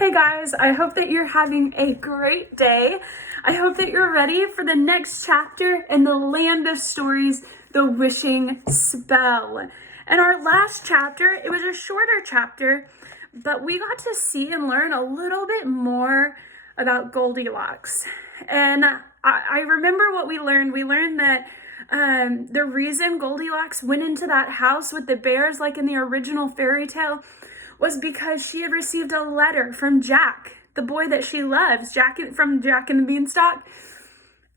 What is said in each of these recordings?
Hey guys, I hope that you're having a great day. I hope that you're ready for the next chapter in the land of stories, the wishing spell. And our last chapter, it was a shorter chapter, but we got to see and learn a little bit more about Goldilocks. And I remember what we learned. We learned that the reason Goldilocks went into that house with the bears, like in the original fairy tale, was because she had received a letter from Jack, the boy that she loves, from Jack and the Beanstalk,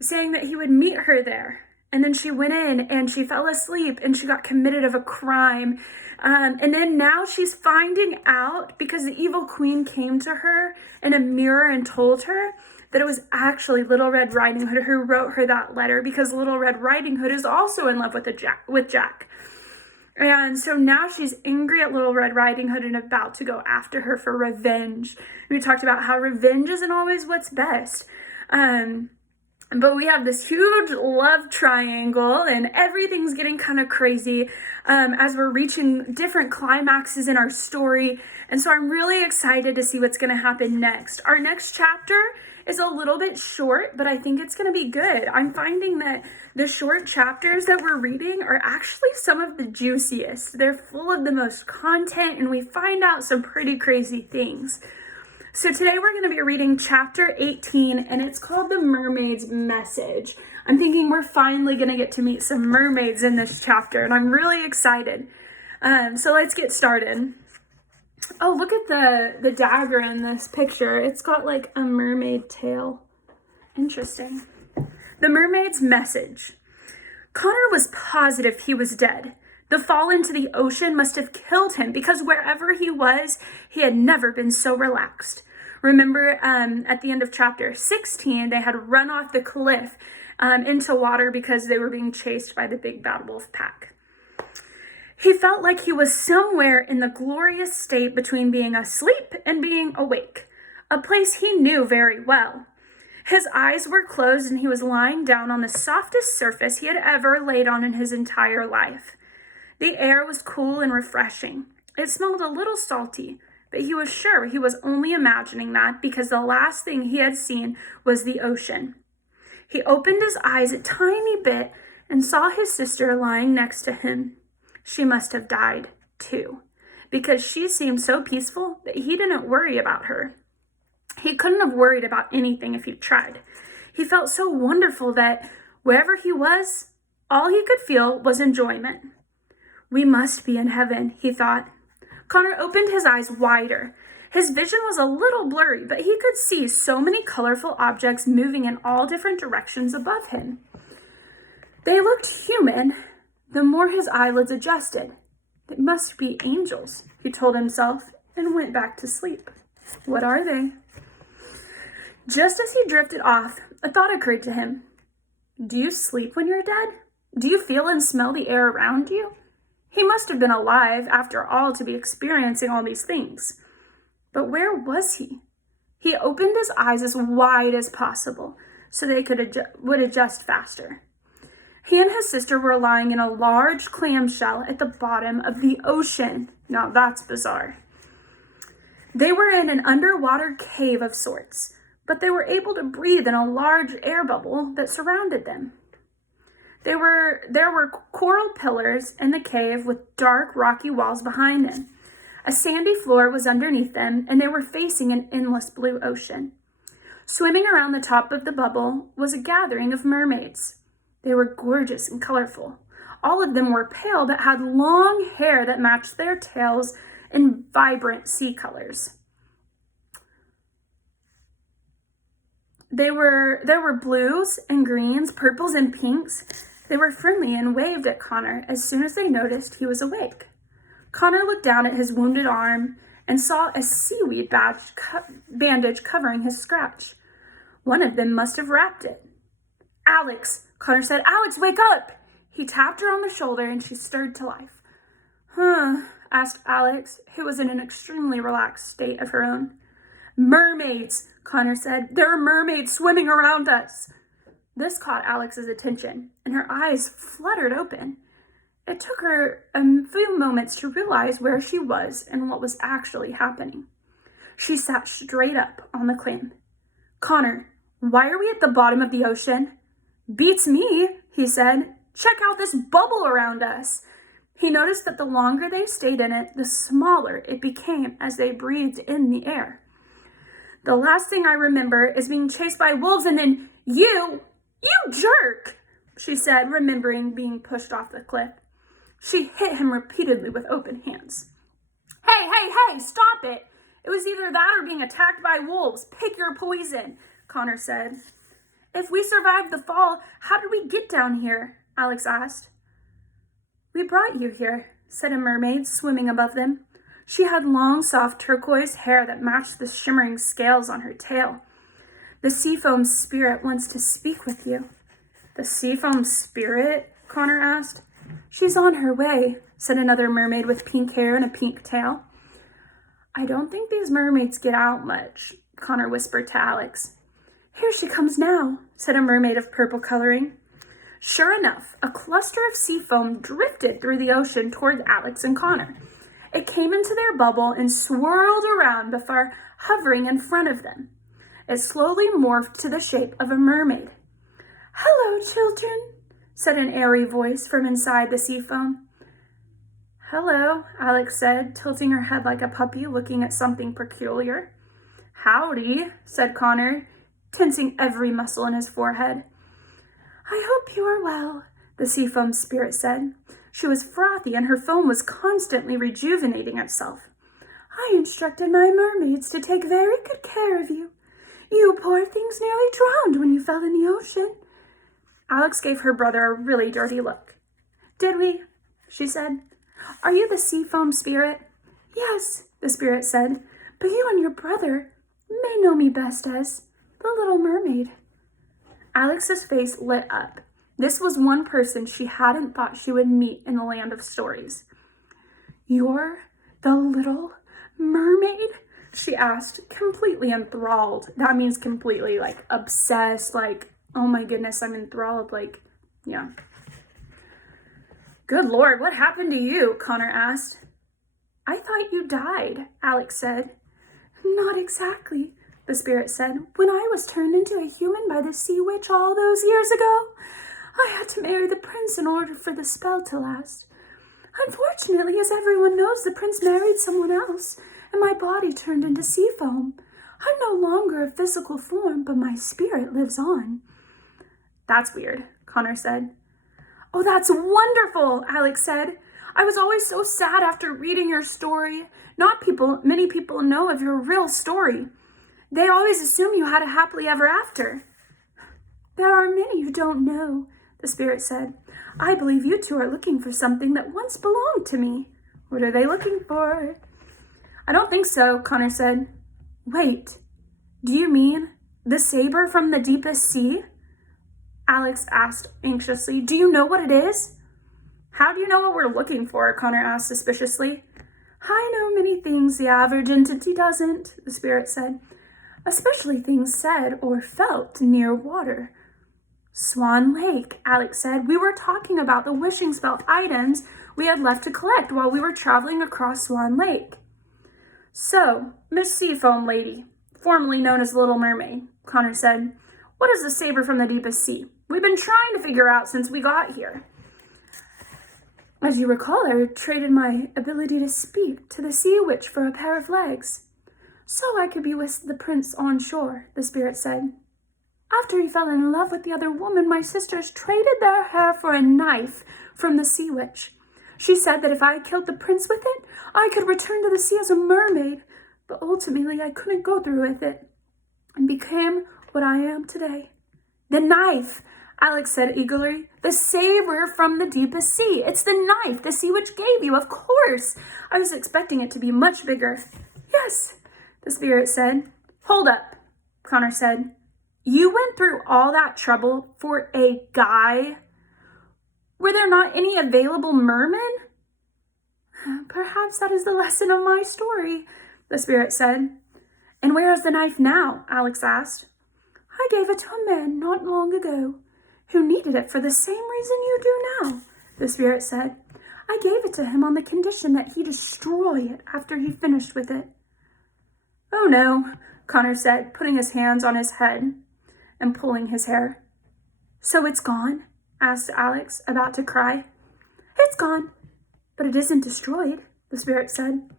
saying that he would meet her there. And then she went in and she fell asleep and she got committed of a crime. And then now she's finding out, because the evil queen came to her in a mirror and told her that it was actually Little Red Riding Hood who wrote her that letter, because Little Red Riding Hood is also in love with Jack. And so now she's angry at Little Red Riding Hood and about to go after her for revenge. We talked about how revenge isn't always what's best. But we have this huge love triangle and everything's getting kind of crazy as we're reaching different climaxes in our story. And so I'm really excited to see what's going to happen next. Our next chapter is a little bit short, but I think it's going to be good. I'm finding that the short chapters that we're reading are actually some of the juiciest. They're full of the most content, and we find out some pretty crazy things. So today we're going to be reading chapter 18, and it's called The Mermaid's Message. I'm thinking we're finally going to get to meet some mermaids in this chapter, and I'm really excited. So let's get started. Oh, look at the dagger in this picture. It's got like a mermaid tail. Interesting. The Mermaid's Message. Connor was positive he was dead. The fall into the ocean must have killed him, because wherever he was, he had never been so relaxed. Remember, at the end of chapter 16, they had run off the cliff into water because they were being chased by the big bad wolf pack. He felt like he was somewhere in the glorious state between being asleep and being awake, a place he knew very well. His eyes were closed and he was lying down on the softest surface he had ever laid on in his entire life. The air was cool and refreshing. It smelled a little salty, but he was sure he was only imagining that because the last thing he had seen was the ocean. He opened his eyes a tiny bit and saw his sister lying next to him. She must have died, too, because she seemed so peaceful that he didn't worry about her. He couldn't have worried about anything if he tried. He felt so wonderful that wherever he was, all he could feel was enjoyment. We must be in heaven, he thought. Connor opened his eyes wider. His vision was a little blurry, but he could see so many colorful objects moving in all different directions above him. They looked human. The more his eyelids adjusted. It must be angels, he told himself, and went back to sleep. What are they? Just as he drifted off, a thought occurred to him. Do you sleep when you're dead? Do you feel and smell the air around you? He must have been alive, after all, to be experiencing all these things. But where was he? He opened his eyes as wide as possible so they would adjust faster. He and his sister were lying in a large clamshell at the bottom of the ocean. Now that's bizarre. They were in an underwater cave of sorts, but they were able to breathe in a large air bubble that surrounded them. There were coral pillars in the cave with dark rocky walls behind them. A sandy floor was underneath them, and they were facing an endless blue ocean. Swimming around the top of the bubble was a gathering of mermaids. They were gorgeous and colorful. All of them were pale but had long hair that matched their tails in vibrant sea colors. There were blues and greens, purples and pinks. They were friendly and waved at Connor as soon as they noticed he was awake. Connor looked down at his wounded arm and saw a seaweed bandage covering his scratch. One of them must have wrapped it. Alex, Connor said, Alex, wake up! He tapped her on the shoulder and she stirred to life. Asked Alex, who was in an extremely relaxed state of her own. Mermaids, Connor said. There are mermaids swimming around us. This caught Alex's attention, and her eyes fluttered open. It took her a few moments to realize where she was and what was actually happening. She sat straight up on the clam. "Connor, why are we at the bottom of the ocean?" "Beats me," he said. "Check out this bubble around us." He noticed that the longer they stayed in it, the smaller it became as they breathed in the air. "The last thing I remember is being chased by wolves and then you jerk," she said, remembering being pushed off the cliff. She hit him repeatedly with open hands. Hey, stop it. It was either that or being attacked by wolves. Pick your poison," Connor said. "If we survived the fall, how did we get down here?" Alex asked. "We brought you here," said a mermaid swimming above them. She had long, soft turquoise hair that matched the shimmering scales on her tail. "The seafoam spirit wants to speak with you." "The seafoam spirit?" Connor asked. "She's on her way," said another mermaid with pink hair and a pink tail. "I don't think these mermaids get out much," Connor whispered to Alex. "Here she comes now," said a mermaid of purple coloring. Sure enough, a cluster of sea foam drifted through the ocean toward Alex and Connor. It came into their bubble and swirled around before hovering in front of them. It slowly morphed to the shape of a mermaid. "Hello, children," said an airy voice from inside the sea foam. "Hello," Alex said, tilting her head like a puppy looking at something peculiar. "Howdy," said Connor, tensing every muscle in his forehead. "I hope you are well," the sea foam spirit said. She was frothy and her foam was constantly rejuvenating itself. "I instructed my mermaids to take very good care of you. You poor things nearly drowned when you fell in the ocean." Alex gave her brother a really dirty look. "Did we?" she said. "Are you the sea foam spirit?" "Yes," the spirit said, "but you and your brother may know me best as the Little Mermaid." Alex's face lit up. This was one person she hadn't thought she would meet in the land of stories. "You're the Little Mermaid?" she asked, completely enthralled. That means completely, like, obsessed, like, oh my goodness, I'm enthralled, like, yeah. "Good Lord, what happened to you?" Connor asked. "I thought you died," Alex said. "Not exactly," the spirit said. "When I was turned into a human by the sea witch all those years ago, I had to marry the prince in order for the spell to last. Unfortunately, as everyone knows, the prince married someone else, and my body turned into sea foam. I'm no longer a physical form, but my spirit lives on." "That's weird," Connor said. "Oh, that's wonderful," Alex said. "I was always so sad after reading your story. Many people know of your real story. They always assume you had a happily ever after." "There are many who don't know," the spirit said. "I believe you two are looking for something that once belonged to me. What are they looking for?" "I don't think so," Connor said. "Wait, do you mean the saber from the deepest sea?" Alex asked anxiously. "Do you know what it is?" "How do you know what we're looking for?" Connor asked suspiciously. "I know many things the average entity doesn't," the spirit said. "Especially things said or felt near water." "Swan Lake," Alex said. "We were talking about the wishing spell items we had left to collect while we were traveling across Swan Lake." "So, Miss Seafoam Lady, formerly known as Little Mermaid," Connor said, "what is the saber from the deepest sea? We've been trying to figure out since we got here." "As you recall, I traded my ability to speak to the sea witch for a pair of legs, so I could be with the prince on shore," the spirit said. "After he fell in love with the other woman, my sisters traded their hair for a knife from the sea witch. She said that if I killed the prince with it, I could return to the sea as a mermaid, but ultimately I couldn't go through with it and became what I am today." "The knife," Alex said eagerly. "The saber from the deepest sea. It's the knife the sea witch gave you, of course. I was expecting it to be much bigger." "Yes," the spirit said. "Hold up," Connor said. "You went through all that trouble for a guy? Were there not any available mermen?" "Perhaps that is the lesson of my story," the spirit said. "And where is the knife now?" Alex asked. "I gave it to a man not long ago who needed it for the same reason you do now," the spirit said. "I gave it to him on the condition that he destroy it after he finished with it." "Oh no," Connor said, putting his hands on his head and pulling his hair. "So it's gone?" asked Alex, about to cry. "It's gone, but it isn't destroyed," the spirit said.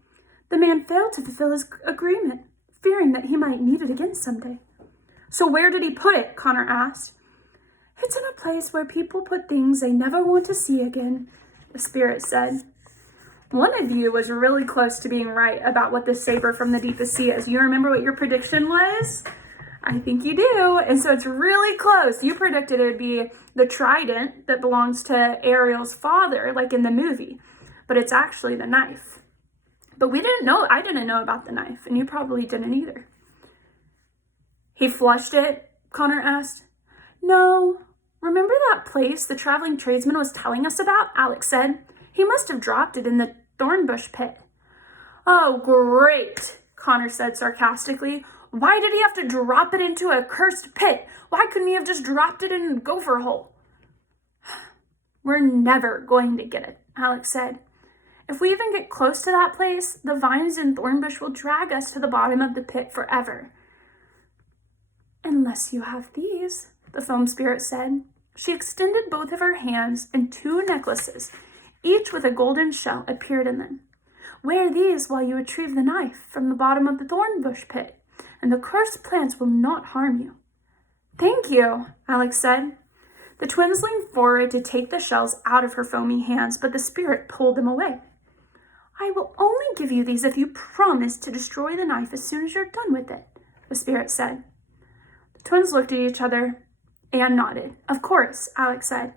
"The man failed to fulfill his agreement, fearing that he might need it again someday." "So where did he put it?" Connor asked. "It's in a place where people put things they never want to see again," the spirit said. One of you was really close to being right about what the saber from the deepest sea is. You remember what your prediction was? I think you do. And so it's really close. You predicted it would be the trident that belongs to Ariel's father, like in the movie. But it's actually the knife. But we didn't know. I didn't know about the knife, and you probably didn't either. "He flushed it?" Connor asked. "No. Remember that place the traveling tradesman was telling us about?" Alex said. "He must have dropped it in the thornbush pit." "Oh, great," Connor said sarcastically. "Why did he have to drop it into a cursed pit? Why couldn't he have just dropped it in a gopher hole?" "We're never going to get it," Alex said. "If we even get close to that place, the vines and thornbush will drag us to the bottom of the pit forever." "Unless you have these," the foam spirit said. She extended both of her hands, and 2 necklaces, each with a golden shell, appeared in them. "Wear these while you retrieve the knife from the bottom of the thornbush pit, and the cursed plants will not harm you." "Thank you," Alex said. The twins leaned forward to take the shells out of her foamy hands, but the spirit pulled them away. "I will only give you these if you promise to destroy the knife as soon as you're done with it," the spirit said. The twins looked at each other and nodded. "Of course," Alex said.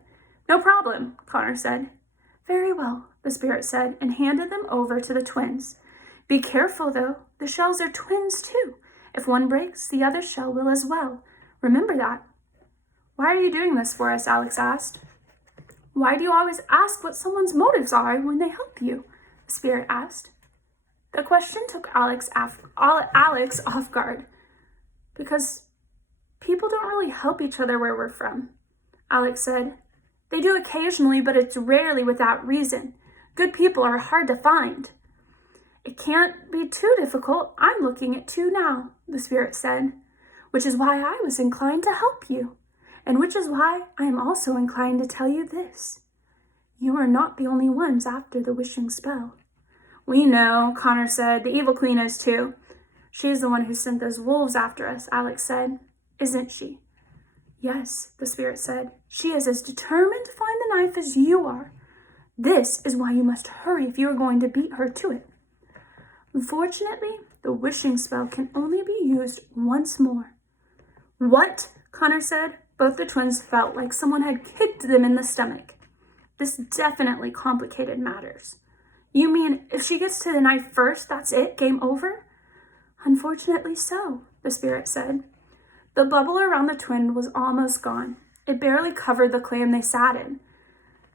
"No problem," Connor said. "Very well," the spirit said, and handed them over to the twins. "Be careful, though. The shells are twins, too. If one breaks, the other shell will as well. Remember that." "Why are you doing this for us?" Alex asked. "Why do you always ask what someone's motives are when they help you?" the spirit asked. The question took Alex off guard. "Because people don't really help each other where we're from," Alex said. "They do occasionally, but it's rarely without reason. Good people are hard to find." "It can't be too difficult. I'm looking at 2 now," the spirit said, "which is why I was inclined to help you, and which is why I am also inclined to tell you this. You are not the only ones after the wishing spell." "We know," Connor said. "The evil queen is too." "She's the one who sent those wolves after us," Alex said. "Isn't she?" "Yes," the spirit said. "She is as determined to find the knife as you are. This is why you must hurry if you are going to beat her to it. Unfortunately, the wishing spell can only be used once more." "What?" Connor said. Both the twins felt like someone had kicked them in the stomach. This definitely complicated matters. "You mean if she gets to the knife first, that's it? Game over?" "Unfortunately so," the spirit said. The bubble around the twin was almost gone. It barely covered the clam they sat in.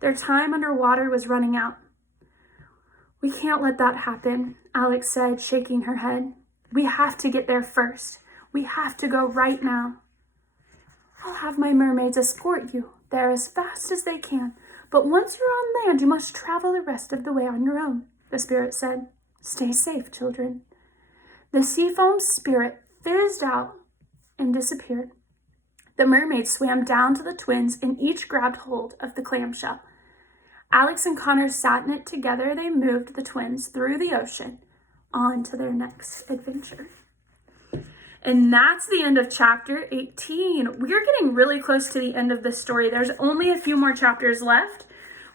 Their time underwater was running out. "We can't let that happen," Alex said, shaking her head. "We have to get there first. We have to go right now." "I'll have my mermaids escort you there as fast as they can, but once you're on land, you must travel the rest of the way on your own," the spirit said. "Stay safe, children." The seafoam spirit fizzed out and disappeared. The mermaids swam down to the twins and each grabbed hold of the clamshell. Alex and Connor sat in it together. They moved the twins through the ocean on to their next adventure. And that's the end of chapter 18. We're getting really close to the end of this story. There's only a few more chapters left,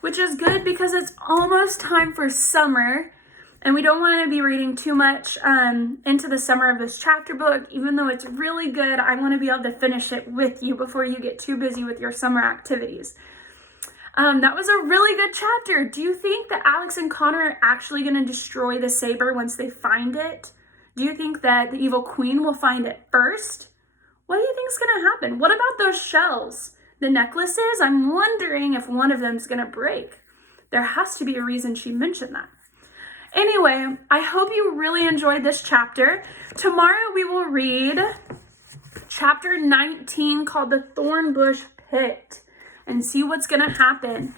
which is good because it's almost time for summer. And we don't want to be reading too much into the summer of this chapter book. Even though it's really good, I want to be able to finish it with you before you get too busy with your summer activities. That was a really good chapter. Do you think that Alex and Connor are actually going to destroy the saber once they find it? Do you think that the evil queen will find it first? What do you think is going to happen? What about those shells? The necklaces? I'm wondering if one of them is going to break. There has to be a reason she mentioned that. Anyway, I hope you really enjoyed this chapter. Tomorrow we will read chapter 19 called The Thornbush Pit and see what's going to happen.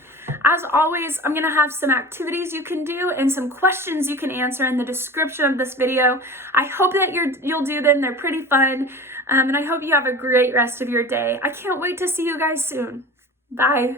As always, I'm gonna have some activities you can do and some questions you can answer in the description of this video. I hope that you'll do them. They're pretty fun. And I hope you have a great rest of your day. I can't wait to see you guys soon. Bye.